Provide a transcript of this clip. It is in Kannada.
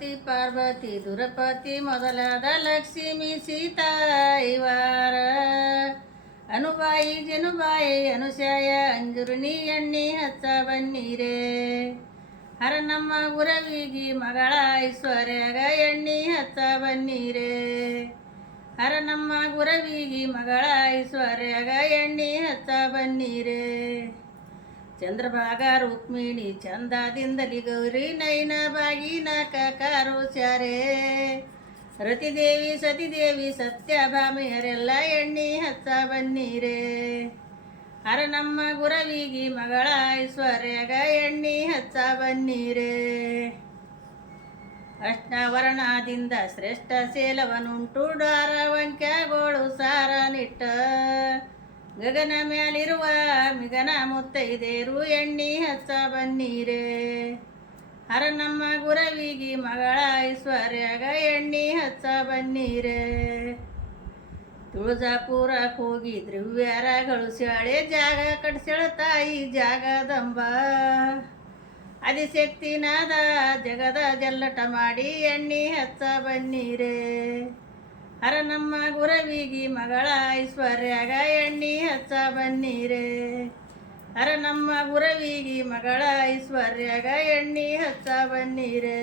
ಸರಸ್ವತಿ ಪಾರ್ವತಿ ದುರಪತಿ ಮೊದಲಾದ ಲಕ್ಷ್ಮಿ ಸೀತಾ ಇವಾರ ಅನುಬಾಯಿ ಜನುಬಾಯಿ ಅನುಶಾಯ ಅಂಜುರ್ಣಿ ಎಣ್ಣಿ ಹಚ್ಚ ಬನ್ನೀರೇ ಹರ ನಮ್ಮ ಗುರವಿಗಿ ಮಗಳ ಐಶ್ವರ್ಯಾಗ ಎಣ್ಣಿ ಹಚ್ಚ ಬನ್ನೀರೇ ಹರ ನಮ್ಮ ಗುರವಿಗಿ ಮಗಳ ಐಶ್ವರ್ಯಾಗ ಎಣ್ಣಿ ಹಚ್ಚ ಬನ್ನೀರೇ ಚಂದ್ರಭಾಗ ರುಕ್ಮಿಣಿ ಚಂದದಿಂದಲಿ ಗೌರಿ ನೈನ ಬಾಗಿನ ಕಕಾರೋಚಾರೇ ರತಿದೇವಿ ಸತಿದೇವಿ ಸತ್ಯಭಾಮಿಯರೆಲ್ಲ ಎಣ್ಣಿ ಹಚ್ಚ ಬನ್ನೀರೇ ಹರ ನಮ್ಮ ಗುರವಿಗಿ ಮಗಳ ಐಶ್ವರ್ಯಾಗ ಎಣ್ಣಿ ಹಚ್ಚ ಬನ್ನೀರೇ ಅಷ್ಟಾವರಣದಿಂದ ಶ್ರೇಷ್ಠ ಸೇಲವನುಂಟು ಡಾರ ವಂಕ್ಯಗೋಳು ಸಾರ ನಿಟ್ಟ ಗಗನ ಮ್ಯಾಲಿರುವ ಮಿಗನ ಮುತ್ತೈದೇರು ಎಣ್ಣಿ ಹಚ್ಚ ಬನ್ನೀರೇ ಹರ ನಮ್ಮ ಗುರವಿಗಿ ಮಗಳ ಐಶ್ವರ್ಯಾಗ ಎಣ್ಣಿ ಹಚ್ಚ ಬನ್ನೀರೇ ತುಳಜಾಪುರಕ್ಕೆ ಹೋಗಿ ದ್ರವ್ಯಾರಗಳು ಶಾಳೆ ಜಾಗ ಕಟ್ಸ್ಯಾಳ ತಾಯಿ ಜಾಗದಂಬ ಆದಿಶಕ್ತಿನಾದ ಜಗದ ಜಲ್ಲಟ ಮಾಡಿ ಎಣ್ಣಿ ಹಚ್ಚ ಬನ್ನೀರೇ ಹರ ನಮ್ಮ ಗುರವಿಗಿ ಮಗಳ ಐಶ್ವರ್ಯಾಗ ಎಣ್ಣಿ ಹಚ್ಚ ಬನ್ನೀರೇ ಹರ ನಮ್ಮ ಗುರವಿಗಿ ಮಗಳ ಐಶ್ವರ್ಯಾಗ ಎಣ್ಣಿ ಹಚ್ಚ ಬನ್ನೀರೇ